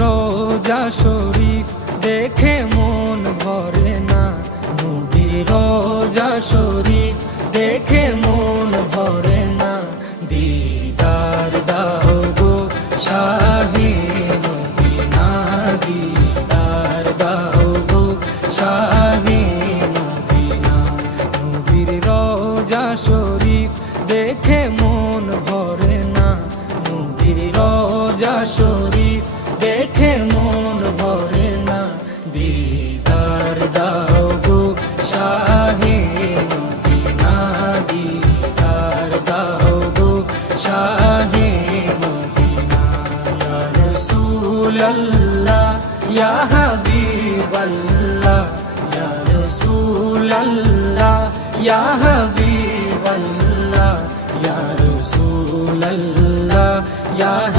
রোজা শরীফ দেখে মন ভরে না, নবীর রোজা শরীফ দেখে মন ভরে না। দিদার দাও গো শাহে মদিনা, দিদার দাও গো শাহে মদিনা। নবীর রোজা শরীফ দেখে মন ভরে না, নবীর রোজা শরীফ দেখে মন ভরে না। দিদার দাও গো শাহে মদিনা, দিদার দাও গো শাহে মদিনা। ইয়া রাসূলাল্লাহ ইয়া হাবিবাল্লাহ, ইয়া রাসূলাল্লাহ ইয়া হাবিবাল্লাহ, ইয়া রাসূলাল্লাহ ইয়া